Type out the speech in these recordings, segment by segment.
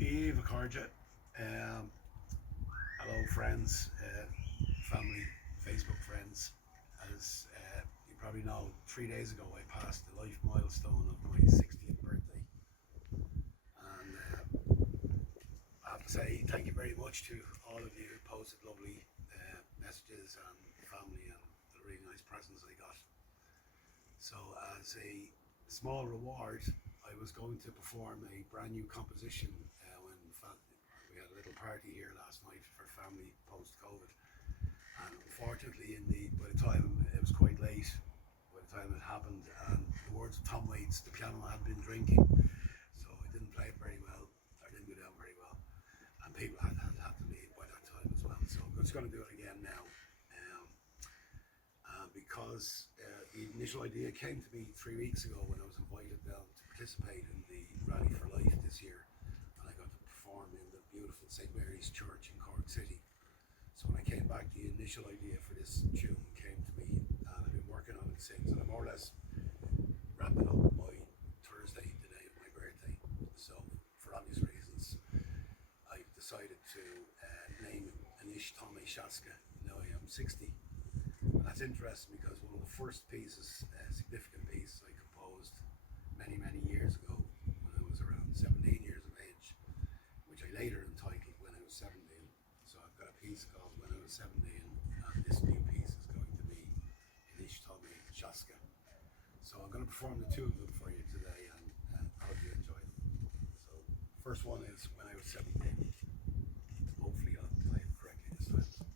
Dave Akarja. Um, Hello, friends, family, Facebook friends. As you probably know, 3 days ago I passed the life milestone of my 60th birthday. And I have to say thank you very much to all of you who posted lovely messages and family and the really nice presents I got. So, as a small reward, I was going to perform a brand new composition when we had a little party here last night for family post COVID. And unfortunately, by the time it was quite late, by the time it happened, and the words of Tom Waits, the piano had been drinking, so I didn't play it very well, or didn't go down very well, and people had to leave by that time as well. So I'm just going to do it again now. Um, because the initial idea came to me 3 weeks ago when I was invited down to participate in the Rally for Life this year, and I got to perform in the beautiful St Mary's Church in Cork City. So when I came back, the initial idea for this tune came to me, and I've been working on it since. And I'm more or less wrapping up my Thursday, the day of my birthday. So for obvious reasons, I've decided to name it Anish Tommy Shaska. Now I am 60. And that's interesting because one of the first pieces, significant pieces I composed many, many years ago when I was around 17 years of age, which I later entitled When I Was 17. So I've got a piece called When I Was 17, and this new piece is going to be Anish Tommy Shaska. So I'm going to perform the two of them for you today, and I hope you enjoy them. So first one is When I Was 17. Hopefully I'll play it correctly this time.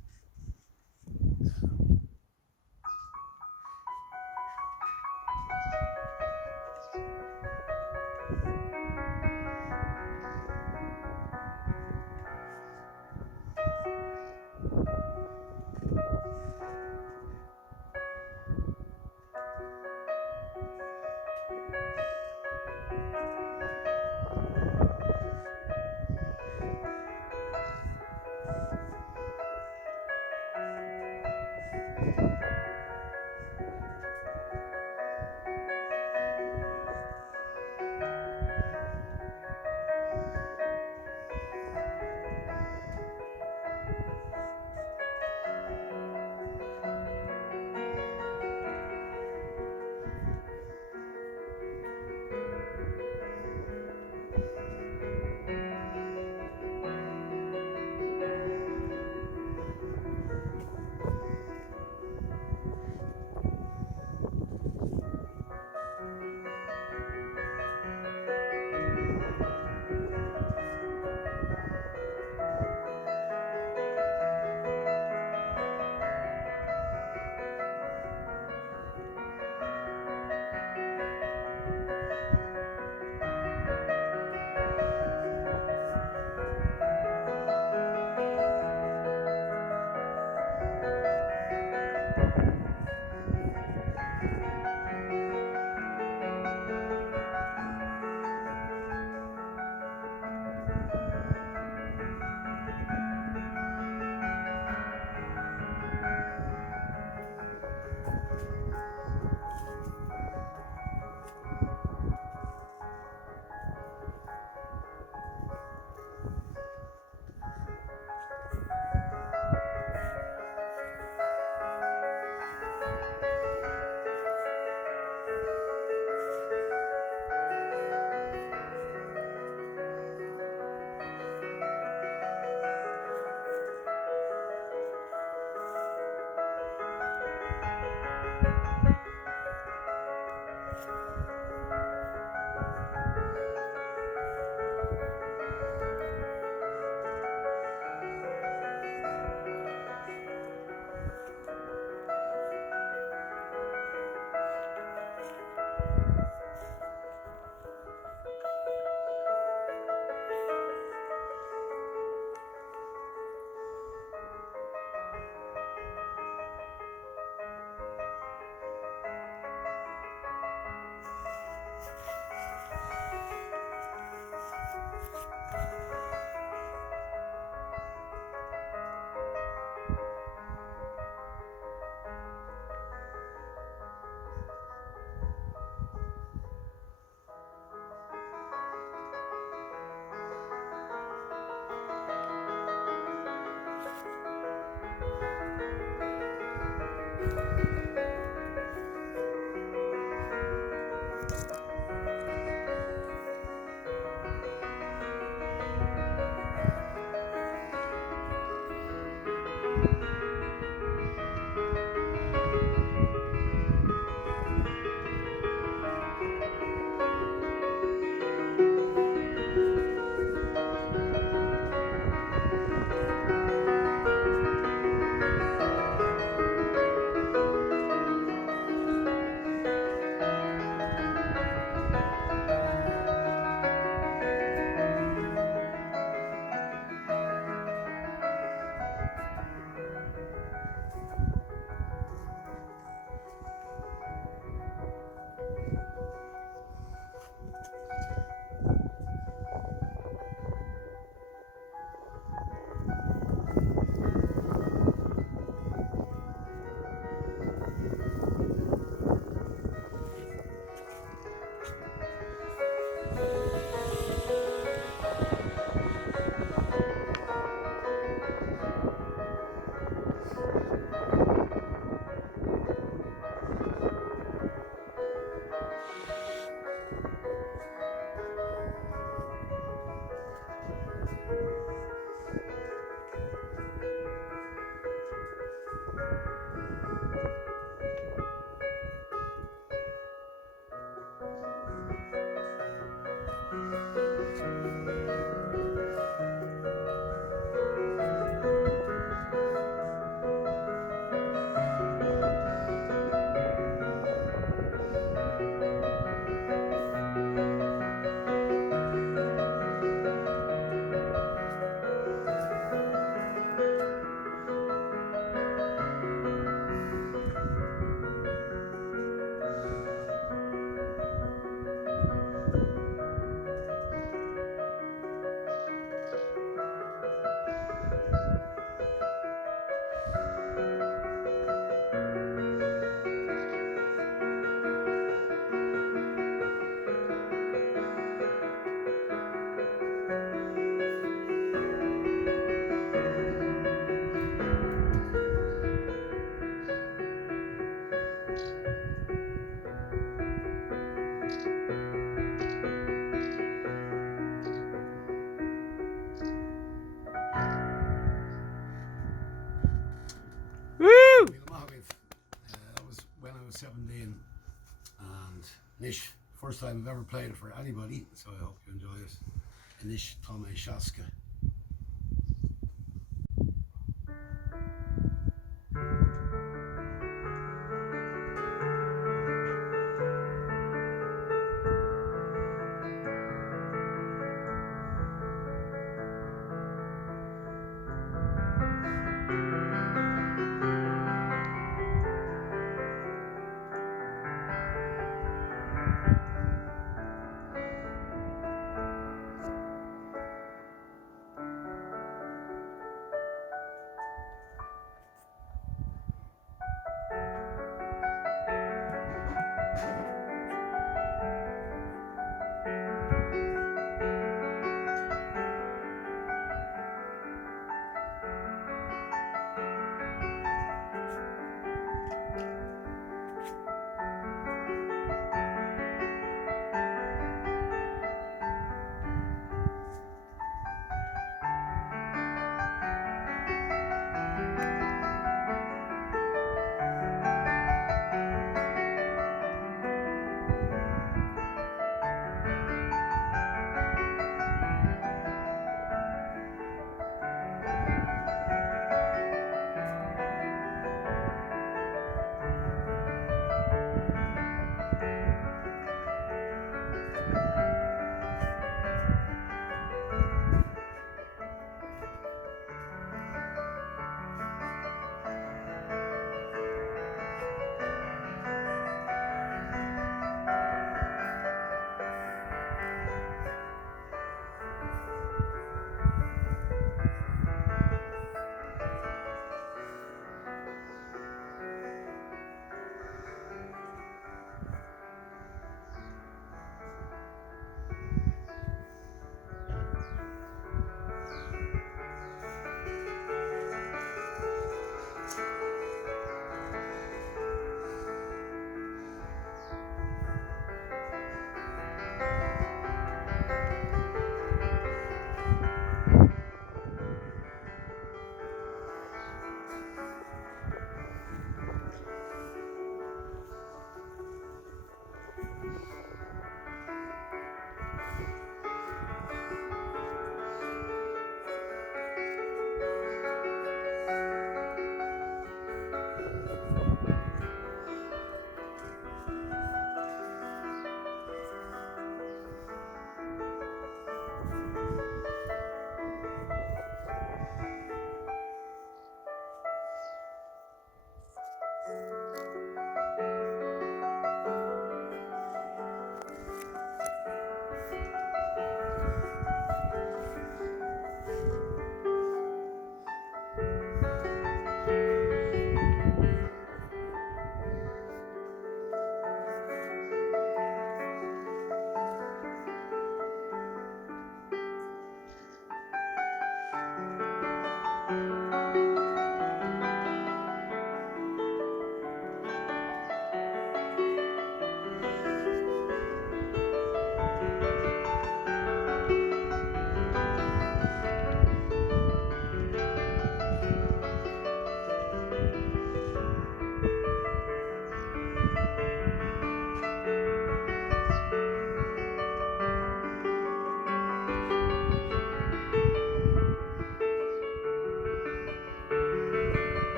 First time I've ever played it for anybody, so I hope you enjoy it. Inish Tome Shaska.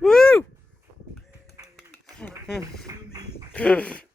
Woo!